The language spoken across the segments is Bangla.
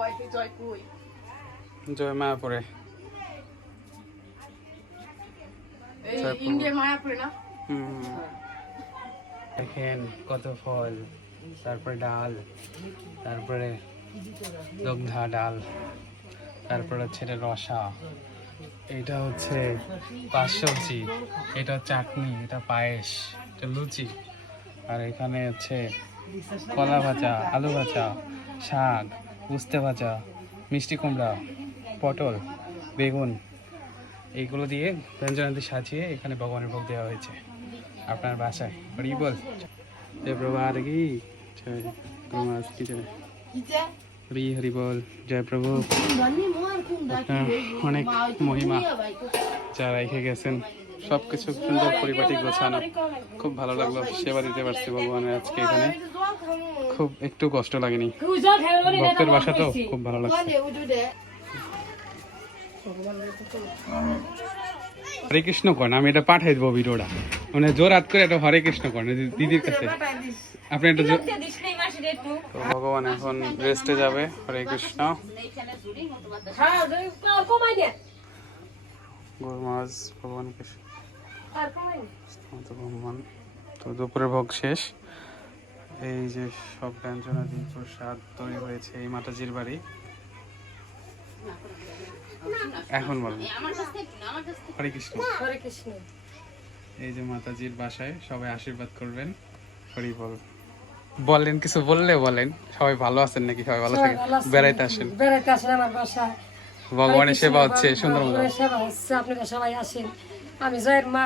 জয় কে জয় কই? জয় মায়াপুরে। ইন্ডিয়া না? দেখেন কত ফল। তারপরে ডাল তারপরে দগ্ধা ডাল তারপরে হচ্ছে এটা রসা। এটা হচ্ছে পাঁচ সবজি এটা চাটনি এটা পায়েস এটা লুচি। আর এখানে হচ্ছে কলা ভাজা আলু ভাজা শাক। উস্তে ভাজা, মিষ্টি কুমড়া, পটল, বেগুন, এইগুলো দিয়ে ব্যঞ্জনাদি সাজিয়ে এখানে ভগবানের ভোগ দেওয়া হয়েছে। আপনার বাসায়। হরি বল? জয় প্রভাত কি? হরি হরি বল, জয় প্রভু। অনেক মহিমা যারা রেখে গেছেন। সব কিছু সুন্দর পরিপাটি গোছানো। খুব ভালো লাগল সেবা দিতে পারছি ভগবানের আজকে এখানে। খুব একটু কষ্ট লাগেনি। ভক্তের বাসা তো খুব ভালো লাগছে। হরে কৃষ্ণ করেন আমি এটা পাঠাই দেবো ভিডিওটা। মানে জোর হাত করে এটা হরে কৃষ্ণ করেন দি- দিদির কাছে। আপনি একটা ভগবান এখন রেস্টে যাবে। হরে কৃষ্ণ। গরু মাছ ভগবান কৃষ্ণ তো দুপুরে ভোগ শেষ। এই যে সব ব্যঞ্জনাদি প্রসাদ তৈরি হয়েছে এই মাতাজির বাড়ি। এখন বলুন হরে কৃষ্ণ। হরে কৃষ্ণ। এই যে মাতাজির বাসায় সবাই আশীর্বাদ করবেন। হরি বল। বলেন কিছু বললে বলেন। সবাই ভালো আছেন নাকি? সবাই ভালো থাকেন? বেড়াইতে আসেন। বেড়াতে আসেন আমার বাসায়। ভগবানের সেবা হচ্ছে সুন্দর সেবা হচ্ছে আপনারা সবাই আসেন। আমি জয়ের মা।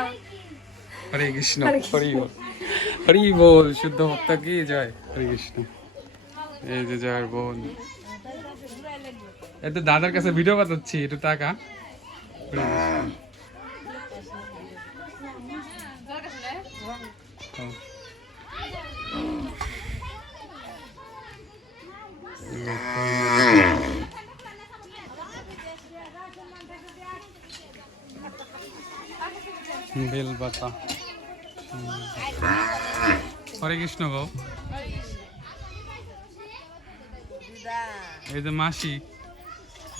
হরে কৃষ্ণ। হরি বল। হরি বল শুদ্ধ ভক্ত কি? জয়। হরে কৃষ্ণ। এই যে জয়ের বোন। এই তো দাদার কাছে ভিডিও পাঠাচ্ছি একটু টাকা বেল পাতা। হরে কৃষ্ণ গো। এই যে মাসি।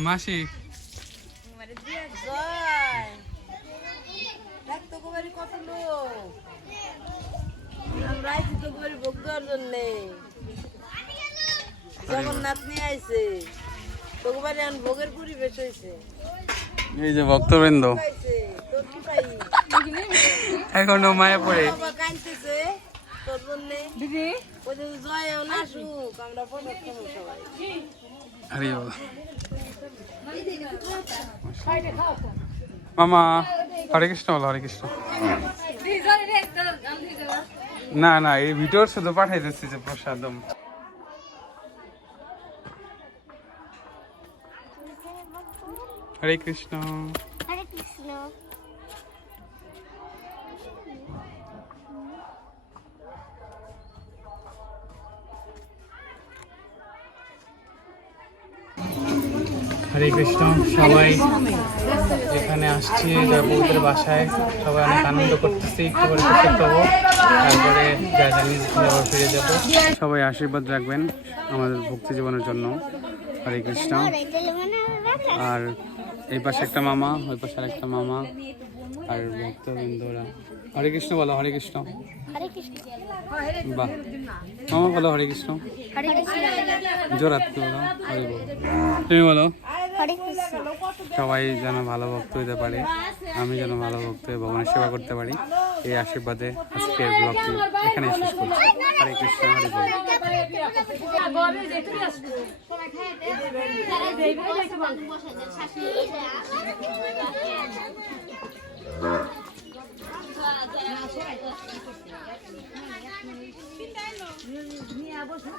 মাসি। এই যে ভক্তবৃন্দ। এখনও মায়া পড়ে। বাবা কাঁদতেছে তোর জন্যে দিদি? ওই যে জয় না আসুক আমরা প্রসাদ খাব সবাই। হরি মামা হরে কৃষ্ণ বলো হরে কৃষ্ণ। না না এই ভিডিওর শুধু পাঠাই দিচ্ছি যে প্রসাদম হরে কৃষ্ণ। হরে কৃষ্ণ সবাই এখানে আসছি জয়পুরের বাসায় সবাই অনেক আনন্দ করতেছি একটু তারপরে যা ঘরে আবার ফিরে যাব। সবাই আশীর্বাদ রাখবেন আমাদের ভক্তি জীবনের জন্য। হরে কৃষ্ণ। আর এই পাশে একটা মামা ওই পাশে আর একটা মামা আর ভক্তবৃন্দরা। হরে কৃষ্ণ বলো হরে কৃষ্ণ। হরে কৃষ্ণ বাহ। মামা বলো হরে কৃষ্ণ। জোরাত বলো হরে বলো। তুমি বলো। সবাই যেন ভালো ভক্ত হতে পারে আমি যেন ভালো ভক্ত হয়ে ভগবানের সেবা করতে পারি। এই আশীর্বাদে আজকের ব্লগটি এখানে শেষ করছি। হরে কৃষ্ণ হরে বল। নিয়ে বসে